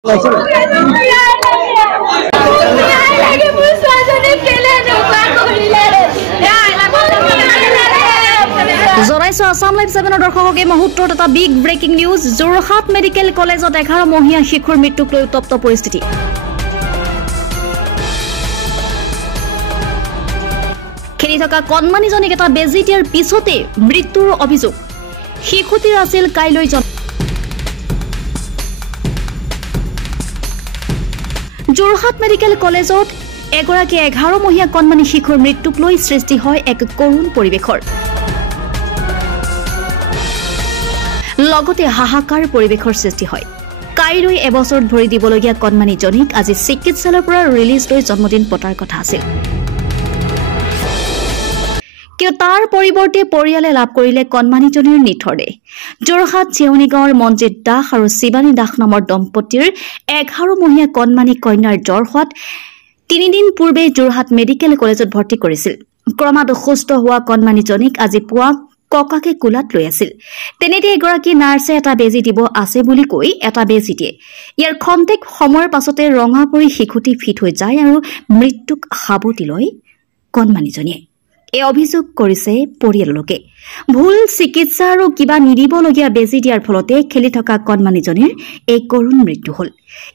জৰাইছো Assam live 7 দৰ্শকে মুহূৰ্তত এটা big breaking news. Jorhat medical কলেজত 11 মহীয়া শিশুৰ মৃত্যুক লৈ উত্তপ্ত পৰিস্থিতি। খেলি থকা কণমানিজনীক এটা বেজী দিয়াৰ পিছতে মৃত্যুৰ অভিযোগ। শিশুটিৰ আছিল কাইলৈ যোৰহাট মেডিকেল কলেজত এগৰাকী 11 মহীয়া কণমানি শিশুৰ মৃত্যুক লৈ সৃষ্টি হয় এক কৰুণ পৰিৱেশৰ। লগতে হাহাকাৰ পৰিৱেশৰ সৃষ্টি হয়। কাইলৈ এবছৰত ভৰি দিবলগীয়া কণমানিজনীক আজি চিকিৎসালয়ৰ পৰা ৰিলিজ লৈ জন্মদিন পতাৰ কথা আছিল। কিন্তু তাৰ পৰিৱৰ্তে পৰিয়ালে লাভ কৰিলে কণমানিজনীৰ নিথৰ দেহ। যোৰহাট চেউনি গাঁৱৰ মনজিত দাস আৰু শিৱানী দাস নামৰ দম্পতীৰ 11 মহীয়া কণমানি কন্যাৰ জ্বৰ হোৱাত 3 দিন পূৰ্বে যোৰহাট মেডিকেল কলেজত ভৰ্তি কৰিছিল। ক্ৰমাৎ অসুস্থ হোৱা কণমানিজনীক আজি পুৱা ককাকে কোলাত লৈ আছিল। তেনেতে এগৰাকী নাৰ্ছে এটা বেজী দিব আছে বুলি কৈ এটা বেজী দিয়ে। ইয়াৰ খন্তেক সময়ৰ পাছতে ৰঙা পৰি শিশুটি ফিট হৈ যায় আৰু মৃত্যুক সাৱটি লয় কণমানিজনীয়ে। এই অভিযোগ কৰিছে পৰিয়ালৰ লোকে। ভুল চিকিৎসা আৰু কিবা নিদিবলগীয়া বেজী দিয়াৰ ফলতে খেলি থকা কণমানিজনীৰ এই কৰুণ মৃত্যু হ'ল।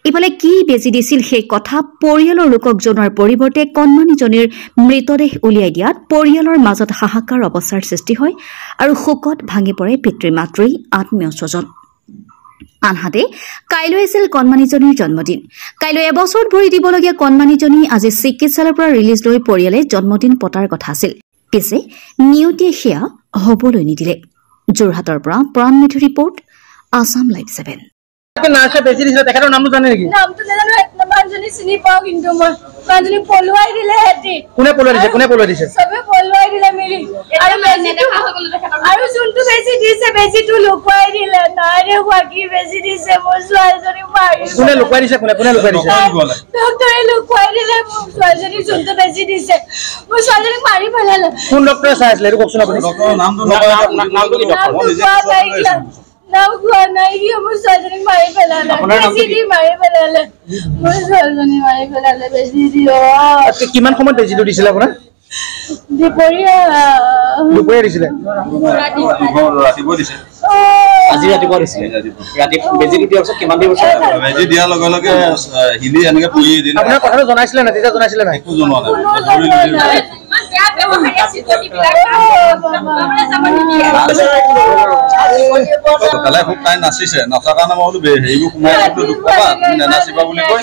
ইফালে কি বেজী দিছিল সেই কথা পৰিয়ালৰ লোকক জনোৱাৰ পৰিৱৰ্তে কণমানিজনীৰ মৃতদেহ উলিয়াই দিয়াত পৰিয়ালৰ মাজত হাহাকাৰ অৱস্থাৰ সৃষ্টি হয় আৰু শোকত ভাঙি পৰে পিতৃ মাতৃ আত্মীয় স্বজন। আনহাতে কাইলৈ আছিল কণমানিজনীৰ জন্মদিন। কাইলৈ এবছৰত ভৰি দিবলগীয়া কণমানিজনী আজি চিকিৎসালয়ৰ পৰা ৰিলিজ লৈ পৰিয়ালে জন্মদিন পতাৰ কথা আছিল। পিছে নিয়তিয়ে সেয়া হবলৈ নিদিলে। যোৰহাটৰ পৰা প্ৰাণ মিঠু ৰিপৰ্ট, আসাম লাইভ 7। নাৰ্ছে বেজি দিছে, তেখেতৰ নামটো জানে নেকি? নামটো নাজানো, মানুহজনী চিনি পাওঁ কিন্তু মই মানুহজনী পলুৱাই দিলে হেতি। কোনে পলুৱাই দিছে? সবে পলুৱাই দিলে মিলি। আৰু যোনটো বেজি দিছে বেজিটো লুকুৱাই দিলে। নাই ৰে কি বেজি দিছে মোৰ ছোৱালীজনী মাৰিছে। কোনে লুকুৱাই দিছে? ডক্টৰে লুকুৱাই দিলে মোৰ ছোৱালীজনী যোনটো বেজি দিছে। মোৰ ছোৱালীজনীক মাৰি পেলালে। কোন ডক্টৰে চাই আছিলে এইটো কওকচোন আপুনি। নামটো কি ডক্টৰ? নাম কোৱা নাই, সি মোৰ ছোৱালীজনীক মাৰি পেলালে। বেজি দি মাৰি পেলালে। মোৰ ছোৱালীজনী মাৰি পেলালে বেজি দি। কিমান সময়ত বেজিটো দিছিলে আপোনাৰ? দুপৰীয়া দিছিলে। আজি ৰাতিপুৱা দিছিলে। বেজিটো দিয়াৰ পিছত কিমান দিন বেজি দিয়াৰ লগে লগে হিলি এনেকে পৰি দিলে। আপোনাৰ কথাটো জনাইছিলে নাই? তেতিয়া জনাইছিলে নাই? একো জনোৱা নাই। খুব তাই নাচিছে, নচাৰ কাৰণে মই বোলো হেৰিবোৰ সোমাই দুখ পাবা, তুমি নানাচিবা বুলি কৈ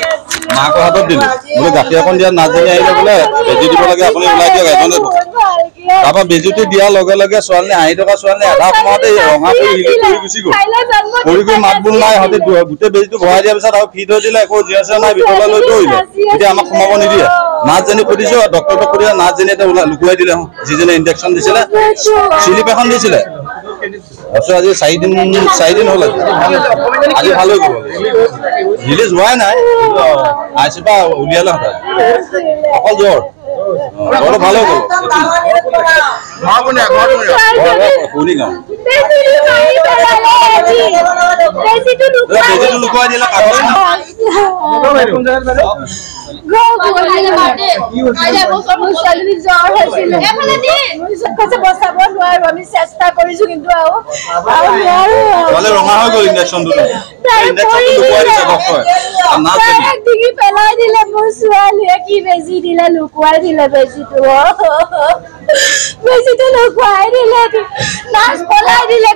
মাকৰ হাতত দিলো। বোলে গাখীৰ অকণ দিয়া নাচজনী আহিলে বোলে বেজি দিব লাগে, আপুনি ওলাই দিয়ক এজনে। তাৰপৰা বেজীটো দিয়াৰ লগে লগে ছোৱালীজনী আহি থকা ছোৱালীজনী আধা সময়তে ৰঙা পৰি হিলি পৰি গুচি গ'ল। পৰি গৈ মাত বোল নাই, সিহঁতে গোটেই বেজীটো ভৰাই দিয়াৰ পিছত আৰু ফিট হৈ দিলে, একো জিয়াছে নাই, ভিতৰলৈ লৈ থৈ এতিয়া আমাক সোমাব নিদিয়ে। নাৰ্ছজনী সুধিছো, ডক্টৰক সুধিলে, নাৰ্ছজনী এটা লুকুৱাই দিলে। যিজনে ইনজেকশ্যন দিছিলে চিলিপ এখন দিছিলে। তাৰপিছত আজি 4 দিন হ'ল। আজি ভাল হৈ গ'ল, ৰিলিজ হোৱাই নাই। আইচিউৰ পৰা উলিয়ালে হঠাৎ, অকল জ্বৰ ভাল হৈ গ'ল। বেজীটো লুকুৱাই দিলে কাগজ আমি চেষ্টা কৰিছো কিন্তু ৰঙা হৈ গ'ল। ইনজেকশ্যনটো পেলাই দিলে মোৰ ছোৱালীয়ে। কি বেজি দিলে? লুকুৱাই দিলে বেজিটো। বেজিটো লুকুৱাই দিলে। নাৰ্ছ পলাই দিলে